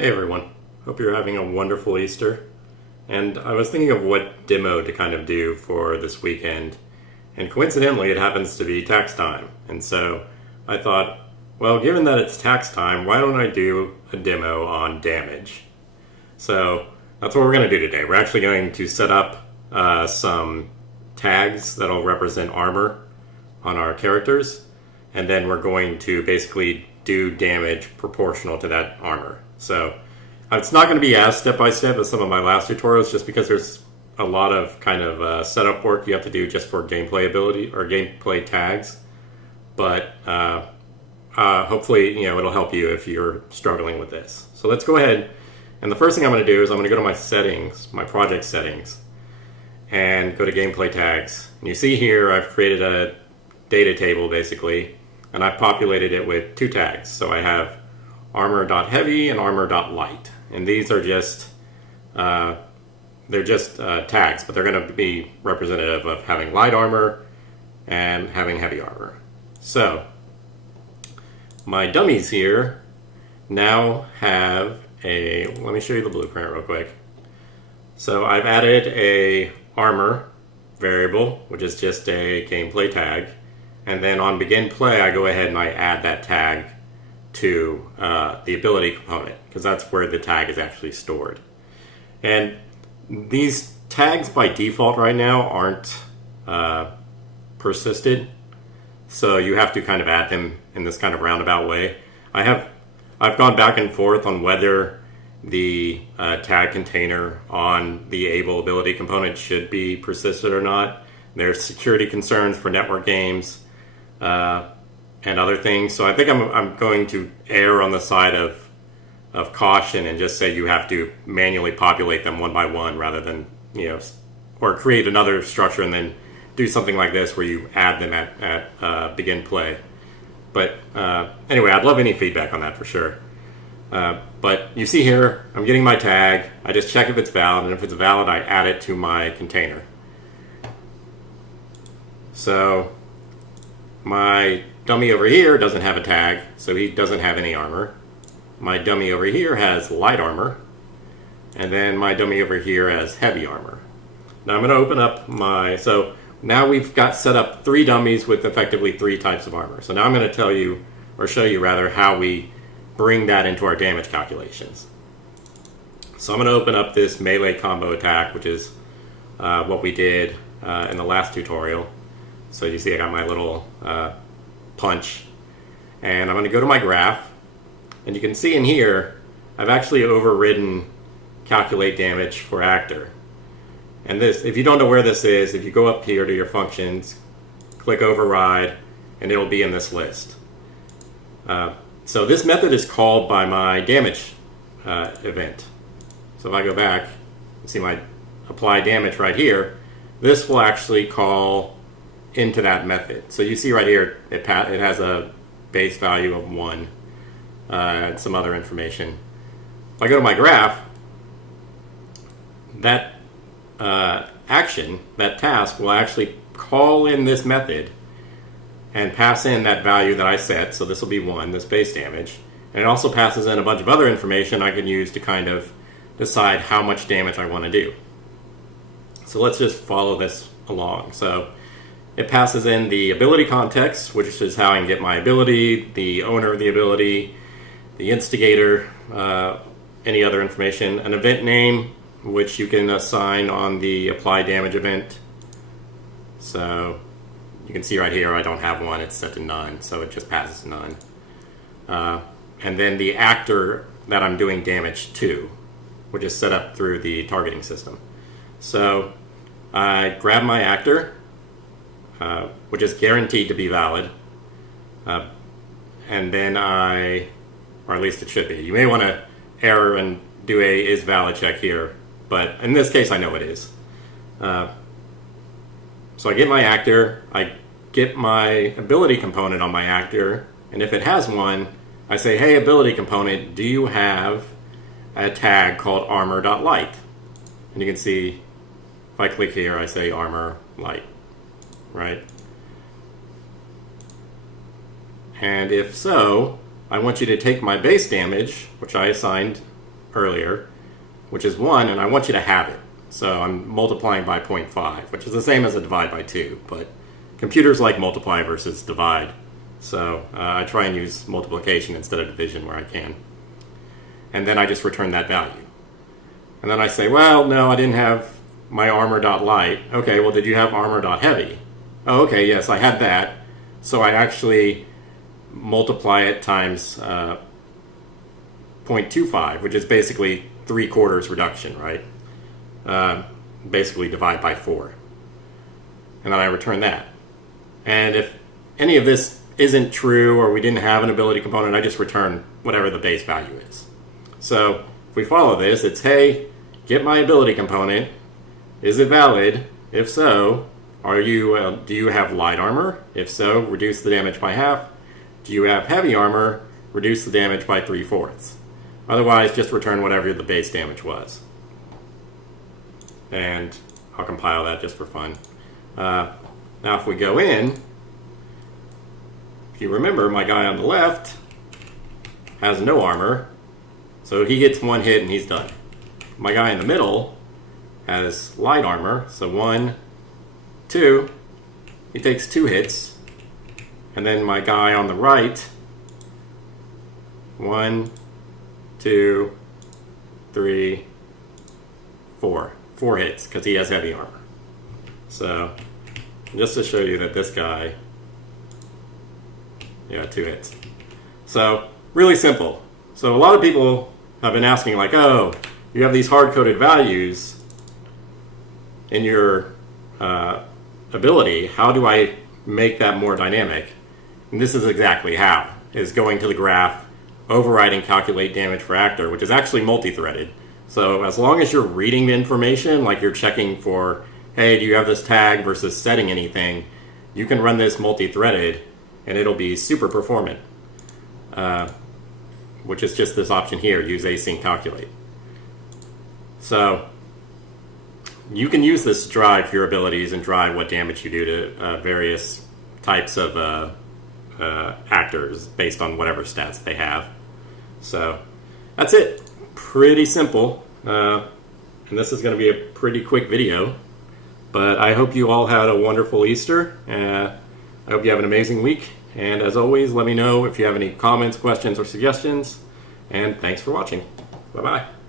Hey everyone, hope you're having a wonderful Easter. And I was thinking of what demo to kind of do for this weekend, and coincidentally it happens to be tax time. And so I thought, well, given that it's tax time, why don't I do a demo on damage? So that's what we're going to do today. We're actually going to set up some tags that'll represent armor on our characters, and then we're going to basically do damage proportional to that armor. So it's not going to be as step-by-step as some of my last tutorials, just because there's a lot of kind of setup work you have to do just for gameplay ability or gameplay tags. But hopefully, it'll help you if you're struggling with this. So let's go ahead, and the first thing I'm going to do is I'm going to go to my settings, my project settings, and go to gameplay tags. And you see here I've created a data table basically, and I've populated it with two tags. So I have armor.heavy and armor.light, and these are just tags, but they're going to be representative of having light armor and having heavy armor. So my dummies here now have let me show you the blueprint real quick. So I've added a armor variable, which is just a gameplay tag, and then on begin play I go ahead and I add that tag to the ability component, because that's where the tag is actually stored. And these tags by default right now aren't persisted, so you have to kind of add them in this kind of roundabout way. I've gone back and forth on whether the tag container on the able ability component should be persisted or not. There's security concerns for network games and other things. So I think I'm going to err on the side of caution and just say you have to manually populate them one by one, rather than, or create another structure and then do something like this where you add them at begin play. But anyway, I'd love any feedback on that for sure. But you see here, I'm getting my tag. I just check if it's valid, and if it's valid, I add it to my container. So my dummy over here doesn't have a tag, so he doesn't have any armor. My dummy over here has light armor, and then my dummy over here has heavy armor. Now I'm going to open up so now we've got set up three dummies with effectively three types of armor. So now I'm going to tell you, or show you rather, how we bring that into our damage calculations. So I'm going to open up this melee combo attack, which is what we did in the last tutorial. So you see I got my little punch, and I'm going to go to my graph, and you can see in here I've actually overridden calculate damage for actor. And this, if you don't know where this is, if you go up here to your functions, click override, and it'll be in this list. So this method is called by my damage event. So if I go back and see my apply damage right here, this will actually call into that method. So you see right here, it has a base value of 1 and some other information. If I go to my graph, that action, that task, will actually call in this method and pass in that value that I set. So this will be 1, this base damage. And it also passes in a bunch of other information I can use to kind of decide how much damage I want to do. So let's just follow this along. So it passes in the ability context, which is how I can get my ability, the owner of the ability, the instigator, any other information, an event name, which you can assign on the apply damage event. So you can see right here I don't have one, it's set to none, so it just passes none. And then the actor that I'm doing damage to, which is set up through the targeting system. So I grab my actor, which is guaranteed to be valid, and then or at least it should be. You may want to error and do a is valid check here, but in this case I know it is. So I get my actor, I get my ability component on my actor, and if it has one, I say, hey ability component, do you have a tag called armor.light? And you can see, if I click here, I say armor light, right? And if so, I want you to take my base damage, which I assigned earlier, which is 1, and I want you to have it. So I'm multiplying by 0.5, which is the same as a divide by 2, but computers like multiply versus divide. So I try and use multiplication instead of division where I can. And then I just return that value. And then I say, well, no, I didn't have my armor.light. Okay, well, did you have armor.heavy? Oh, okay, yes, I had that. So I actually multiply it times 0.25, which is basically 3/4 reduction, right? Basically divide by 4. And then I return that. And if any of this isn't true or we didn't have an ability component, I just return whatever the base value is. So if we follow this, it's, hey, get my ability component. Is it valid? If so, do you have light armor? If so, reduce the damage by half. Do you have heavy armor? Reduce the damage by 3/4. Otherwise, just return whatever the base damage was. And I'll compile that just for fun. Now if we go in, if you remember, my guy on the left has no armor, so he gets 1 hit and he's done. My guy in the middle has light armor, so 1, 2, he takes 2 hits. And then my guy on the right, 1, 2, 3, 4. 4 hits, because he has heavy armor. So, just to show you that this guy, 2 hits. So, really simple. So a lot of people have been asking, like, oh, you have these hard-coded values in your ability. How do I make that more dynamic? And this is exactly how, is going to the graph, overriding calculate damage per actor, which is actually multi-threaded. So as long as you're reading the information, like you're checking for, hey, do you have this tag versus setting anything, you can run this multi-threaded and it'll be super performant, which is just this option here, use async calculate. So you can use this to drive your abilities and drive what damage you do to various types of actors based on whatever stats they have. So that's it. Pretty simple. And this is going to be a pretty quick video. But I hope you all had a wonderful Easter. I hope you have an amazing week. And as always, let me know if you have any comments, questions, or suggestions. And thanks for watching. Bye-bye.